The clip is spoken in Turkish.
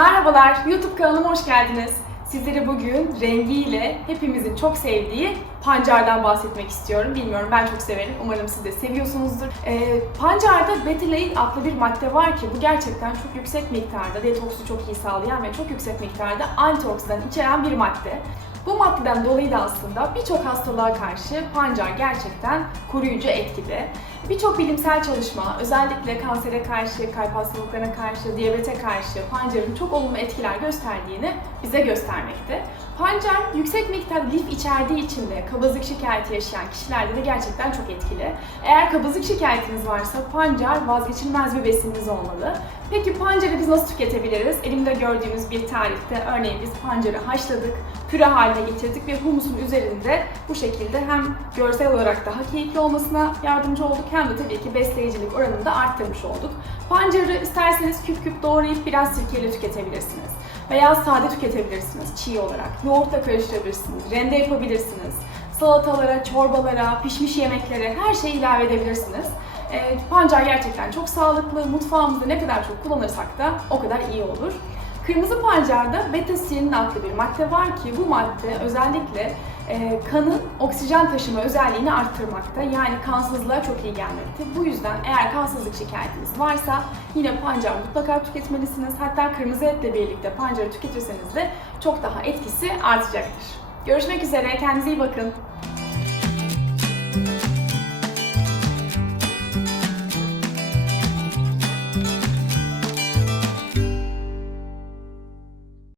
Merhabalar, YouTube kanalıma hoş geldiniz. Sizlere bugün rengiyle hepimizin çok sevdiği pancardan bahsetmek istiyorum. Bilmiyorum ben çok severim. Umarım siz de seviyorsunuzdur. Ee, pancarda betilein adlı bir madde var ki bu gerçekten çok yüksek miktarda detoksu çok iyi sağlayan ve çok yüksek miktarda antioksidan içeren bir madde. Bu maddeden dolayı da aslında birçok hastalığa karşı pancar gerçekten koruyucu etkide. Birçok bilimsel çalışma özellikle kansere karşı, kalp hastalıklarına karşı, diyabete karşı pancarın çok olumlu etkiler gösterdiğini bize göstermekte. Pancar yüksek miktarda lif içerdiği için de kabızlık şikayeti yaşayan kişilerde de gerçekten çok etkili. Eğer kabızlık şikayetiniz varsa pancar vazgeçilmez bir besininiz olmalı. Peki pancarı biz nasıl tüketebiliriz? Elimde gördüğünüz bir tarifte örneğin biz pancarı haşladık, püre haline getirdik ve humusun üzerinde bu şekilde hem görsel olarak daha keyifli olmasına yardımcı olduk hem de tabii ki besleyicilik oranını da arttırmış olduk. Pancarı isterseniz küp küp doğrayıp biraz sirkeyle tüketebilirsiniz. Veya sade tüketebilirsiniz çiğ olarak. Yoğurtla karıştırabilirsiniz, rende yapabilirsiniz. Salatalara, çorbalara, pişmiş yemeklere her şeyi ilave edebilirsiniz. E, pancar gerçekten çok sağlıklı. Mutfağımızda ne kadar çok kullanırsak da o kadar iyi olur. Kırmızı pancarda beta-sinin adlı bir madde var ki bu madde özellikle kanın oksijen taşıma özelliğini arttırmakta. Yani kansızlığa çok iyi gelmekte. Bu yüzden eğer kansızlık şikayetiniz varsa yine pancar mutlaka tüketmelisiniz. Hatta kırmızı etle birlikte pancarı tüketirseniz de çok daha etkisi artacaktır. Görüşmek üzere, kendinize iyi bakın.